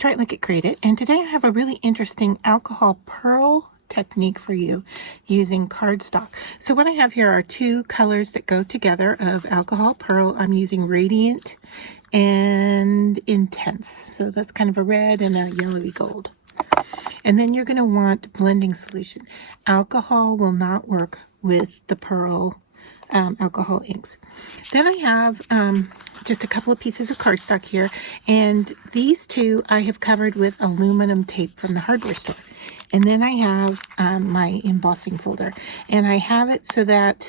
Try It Like It Created, and today I have a really interesting alcohol pearl technique for you using cardstock. So what I have here are two colors that go together of alcohol pearl. I'm using Radiant and Intense. So that's kind of a red and a yellowy gold. And then you're going to want blending solution. Alcohol will not work with the pearl alcohol inks. Then I have just a couple of pieces of cardstock here, and these two I have covered with aluminum tape from the hardware store. And then I have my embossing folder, and I have it so that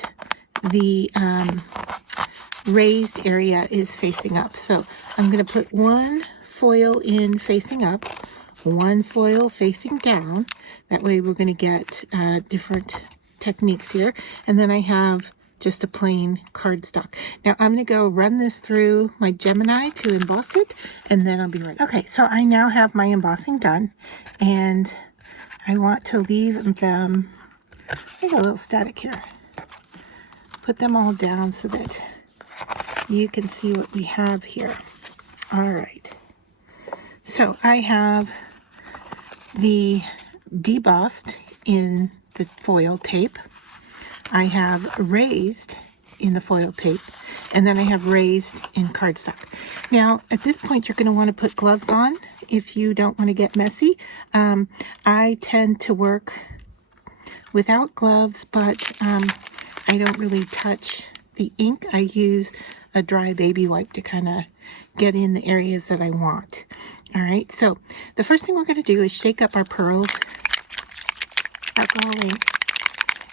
the raised area is facing up. So I'm going to put one foil in facing up, one foil facing down. That way we're going to get different techniques here. And then I have just a plain cardstock. Now I'm going to go run this through my Gemini to emboss it, and then I'll be ready. Okay, so I now have my embossing done, and I want to leave them, I got a little static here, put them all down so that you can see what we have here. All right, so I have the debossed in the foil tape, I have raised in the foil tape, and then I have raised in cardstock. Now, at this point, you're going to want to put gloves on if you don't want to get messy. I tend to work without gloves, but I don't really touch the ink. I use a dry baby wipe to kind of get in the areas that I want. All right, so the first thing we're going to do is shake up our pearl alcohol ink.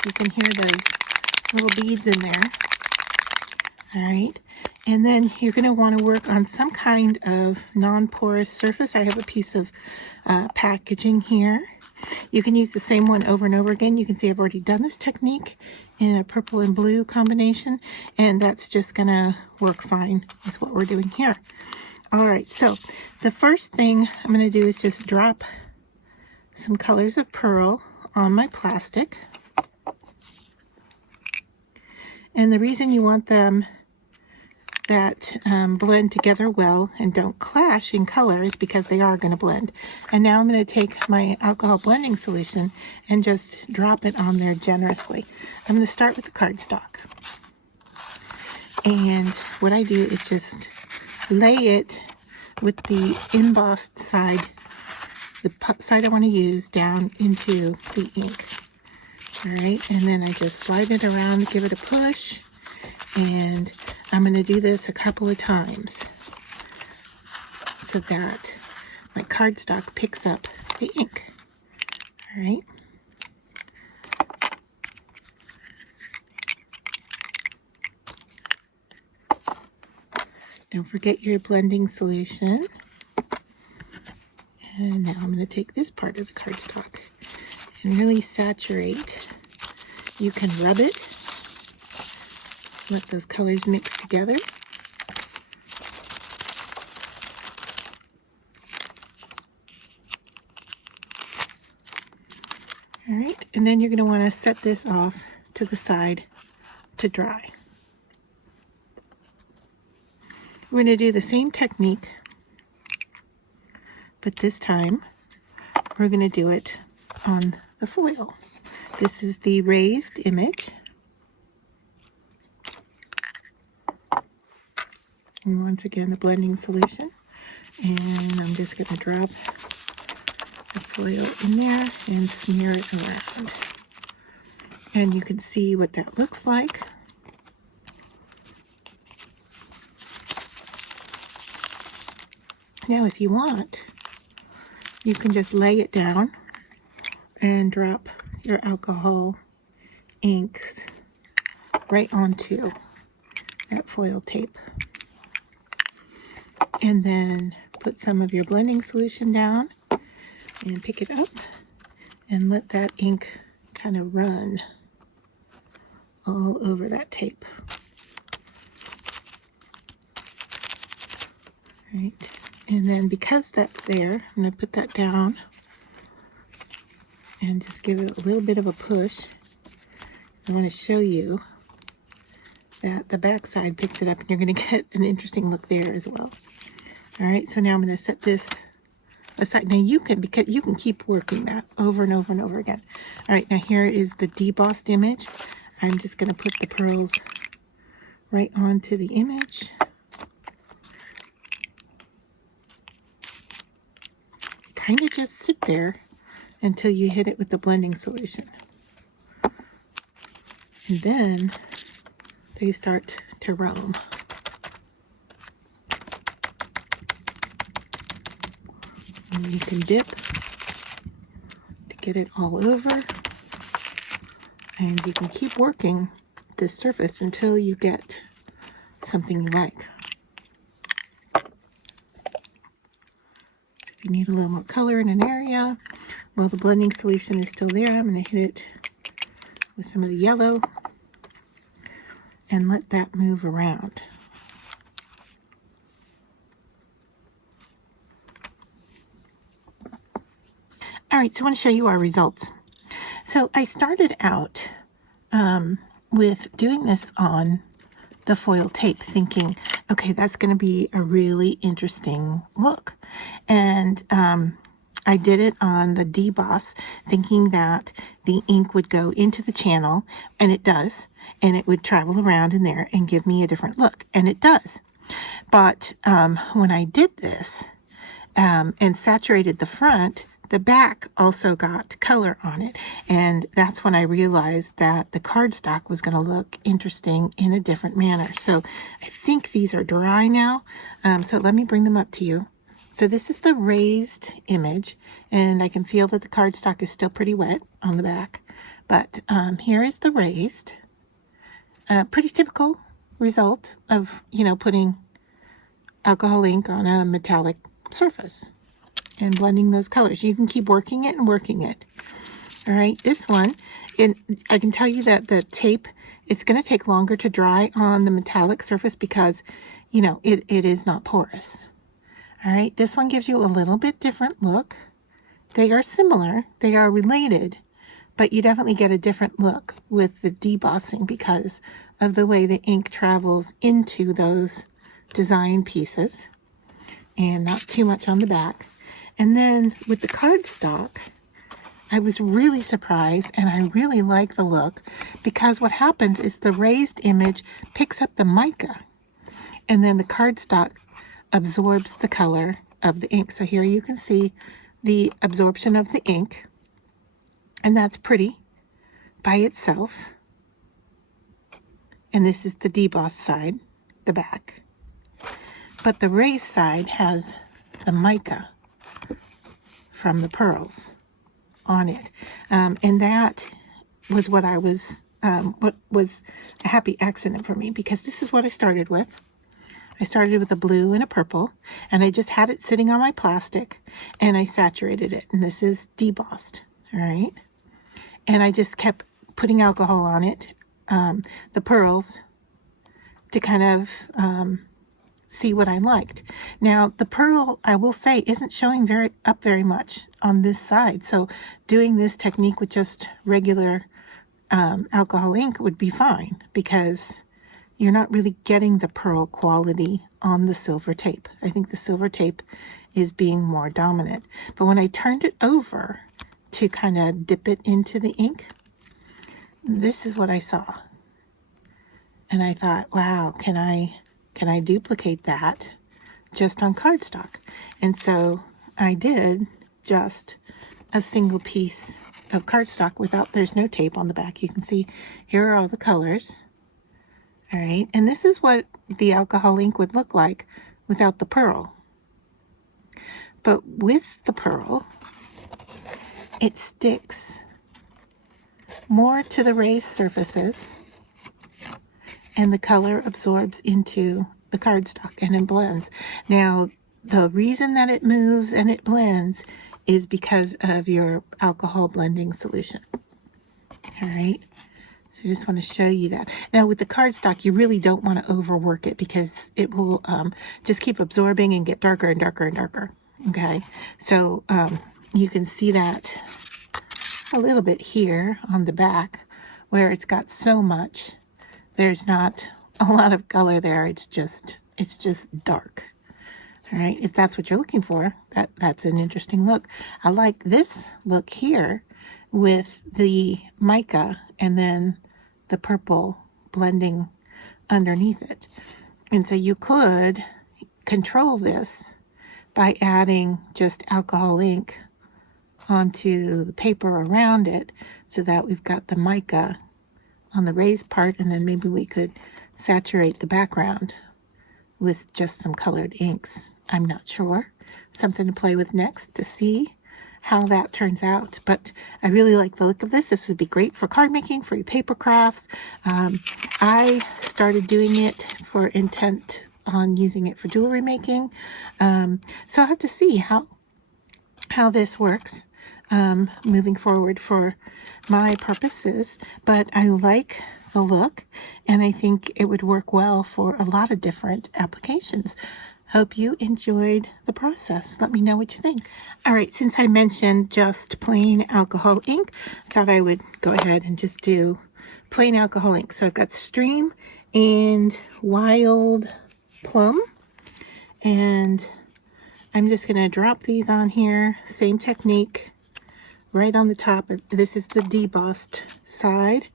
You can hear those little beads in there. All right, and then you're going to want to work on some kind of non-porous surface. I have a piece of packaging here. You can use the same one over and over again. You can see I've already done this technique in a purple and blue combination, and that's just going to work fine with what we're doing here. All right, so the first thing I'm going to do is just drop some colors of pearl on my plastic. And the reason you want them that blend together well and don't clash in color is because they are going to blend. And now I'm going to take my alcohol blending solution and just drop it on there generously. I'm going to start with the cardstock. And what I do is just lay it with the embossed side, the side I want to use, down into the ink. All right, and then I just slide it around, give it a push, and I'm going to do this a couple of times so that my cardstock picks up the ink. All right. Don't forget your blending solution. And now I'm going to take this part of the cardstock and really saturate. You can rub it, let those colors mix together. All right, and then you're going to want to set this off to the side to dry. We're going to do the same technique, but this time we're going to do it on the foil. This is the raised image. And once again, the blending solution. And I'm just going to drop the foil in there and smear it around. And you can see what that looks like. Now, if you want, you can just lay it down and drop your alcohol inks right onto that foil tape. And then put some of your blending solution down and pick it up and let that ink kind of run all over that tape. Right. And then because that's there, I'm going to put that down and just give it a little bit of a push. I want to show you that the back side picks it up, and you're going to get an interesting look there as well. All right, so now I'm going to set this aside. Now you can, because you can keep working that over and over and over again. All right, now here is the debossed image. I'm just going to put the pearls right onto the image. Kind of just sit there until you hit it with the blending solution. And then they start to roam. And you can dip to get it all over. And you can keep working this surface until you get something you like. If you need a little more color in an area, while the blending solution is still there, I'm going to hit it with some of the yellow and let that move around. All right, so I want to show you our results. So I started out with doing this on the foil tape, thinking, okay, that's going to be a really interesting look. And I did it on the deboss, thinking that the ink would go into the channel, and it does, and it would travel around in there and give me a different look, and it does. But when I did this and saturated the front, the back also got color on it, and that's when I realized that the cardstock was going to look interesting in a different manner. So I think these are dry now, so let me bring them up to you. So this is the raised image, and I can feel that the cardstock is still pretty wet on the back, but here is the raised. Pretty typical result of, you know, putting alcohol ink on a metallic surface and blending those colors. You can keep working it and working it. All right, this one, I can tell you that the tape, it's going to take longer to dry on the metallic surface because, you know, it is not porous. All right, this one gives you a little bit different look. They are similar, they are related, but you definitely get a different look with the debossing because of the way the ink travels into those design pieces, and not too much on the back. And then with the cardstock, I was really surprised, and I really like the look because what happens is the raised image picks up the mica, and then the cardstock absorbs the color of the ink. So here you can see the absorption of the ink, and that's pretty by itself. And this is the debossed side, the back. But the raised side has the mica from the pearls on it, and that was what was a happy accident for me, because this is what I started with. I started with a blue and a purple, and I just had it sitting on my plastic, and I saturated it, and this is debossed, all right? And I just kept putting alcohol on it, the pearls, to kind of see what I liked. Now, the pearl, I will say, isn't showing very much on this side, so doing this technique with just regular alcohol ink would be fine, because you're not really getting the pearl quality on the silver tape. I think the silver tape is being more dominant. But when I turned it over to kind of dip it into the ink, this is what I saw. And I thought, wow, can I duplicate that just on cardstock? And so I did just a single piece of cardstock without, there's no tape on the back. You can see here are all the colors. All right, and this is what the alcohol ink would look like without the pearl. But with the pearl, it sticks more to the raised surfaces, and the color absorbs into the cardstock and it blends. Now, the reason that it moves and it blends is because of your alcohol blending solution. All right. So I just want to show you that. Now with the cardstock, you really don't want to overwork it because it will just keep absorbing and get darker and darker and darker. Okay, so you can see that a little bit here on the back where it's got so much. There's not a lot of color there. It's just dark. All right, if that's what you're looking for, that's an interesting look. I like this look here with the mica and then the purple blending underneath it. And so you could control this by adding just alcohol ink onto the paper around it, so that we've got the mica on the raised part, and then maybe we could saturate the background with just some colored inks. I'm not sure. Something to play with next to see how that turns out. But I really like the look of this. This would be great for card making, for your paper crafts. I started doing it for intent on using it for jewelry making. So I'll have to see how this works moving forward for my purposes. But I like the look, and I think it would work well for a lot of different applications. Hope you enjoyed the process. Let me know what you think. All right, since I mentioned just plain alcohol ink, I thought I would go ahead and just do plain alcohol ink. So I've got Stream and Wild Plum, and I'm just gonna drop these on here. Same technique, right on the top. This is the debossed side,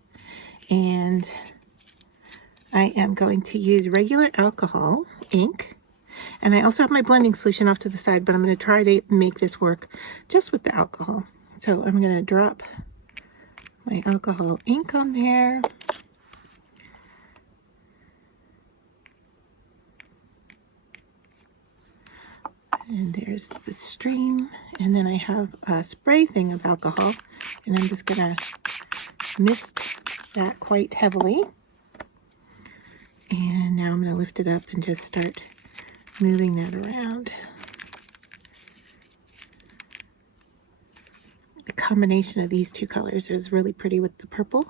and I am going to use regular alcohol ink. And I also have my blending solution off to the side, but I'm going to try to make this work just with the alcohol. So I'm going to drop my alcohol ink on there. And there's the Stream. And then I have a spray thing of alcohol, and I'm just going to mist that quite heavily. And now I'm going to lift it up and just start moving that around. The combination of these two colors is really pretty with the purple.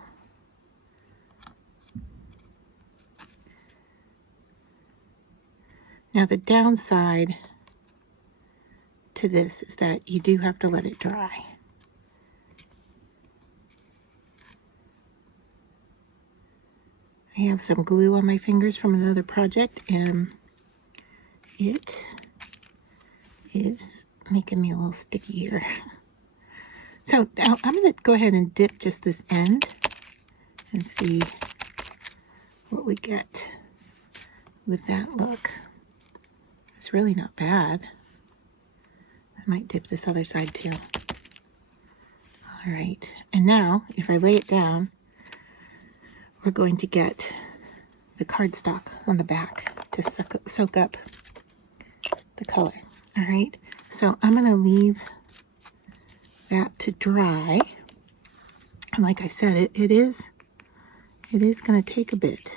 Now the downside to this is that you do have to let it dry. I have some glue on my fingers from another project, and it is making me a little sticky here. So now I'm going to go ahead and dip just this end and see what we get with that look. It's really not bad. I might dip this other side too. All right, and now if I lay it down, we're going to get the cardstock on the back to soak up the color. All right, so I'm going to leave that to dry, and like I said, it is going to take a bit.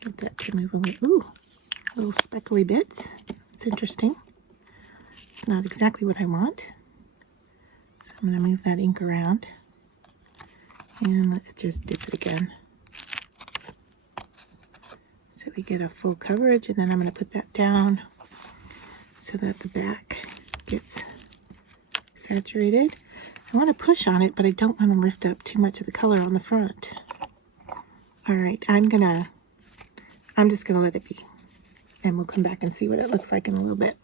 Get that to move a little. Ooh, little speckly bits. It's interesting. It's not exactly what I want, so I'm going to move that ink around, and let's just dip it again. So we get a full coverage, and then I'm going to put that down so that the back gets saturated. I want to push on it, but I don't want to lift up too much of the color on the front. All right, I'm just gonna let it be, and we'll come back and see what it looks like in a little bit.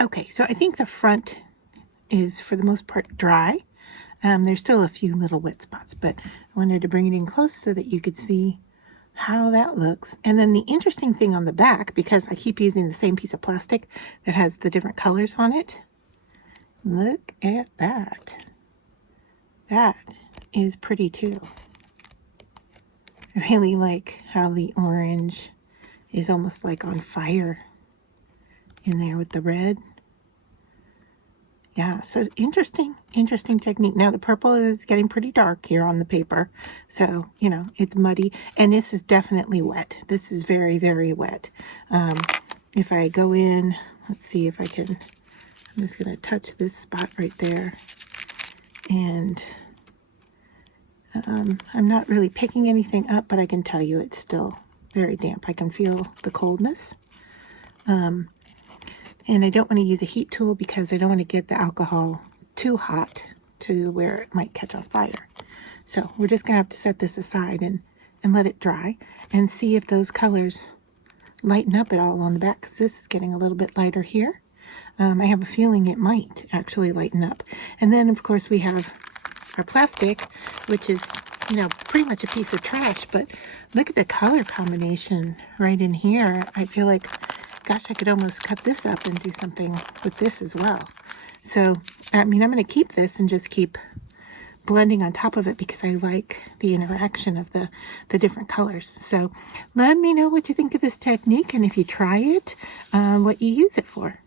Okay, so I think the front is for the most part dry. There's still a few little wet spots, but I wanted to bring it in close so that you could see how that looks. And then the interesting thing on the back, because I keep using the same piece of plastic that has the different colors on it, look at that. That is pretty too. I really like how the orange is almost like on fire in there with the red. Yeah, so interesting technique. Now the purple is getting pretty dark here on the paper, so you know it's muddy, and this is definitely wet. This is very, very wet. If I go in, let's see if I can. I'm just going to touch this spot right there, and I'm not really picking anything up, but I can tell you it's still very damp. I can feel the coldness. And I don't want to use a heat tool because I don't want to get the alcohol too hot to where it might catch on fire. So we're just going to have to set this aside and and let it dry and see if those colors lighten up at all on the back, because this is getting a little bit lighter here. I have a feeling it might actually lighten up. And then of course we have our plastic, which is, you know, pretty much a piece of trash, but look at the color combination right in here. I feel like, gosh, I could almost cut this up and do something with this as well. So, I mean, I'm going to keep this and just keep blending on top of it because I like the interaction of the different colors. So let me know what you think of this technique, and if you try it, what you use it for.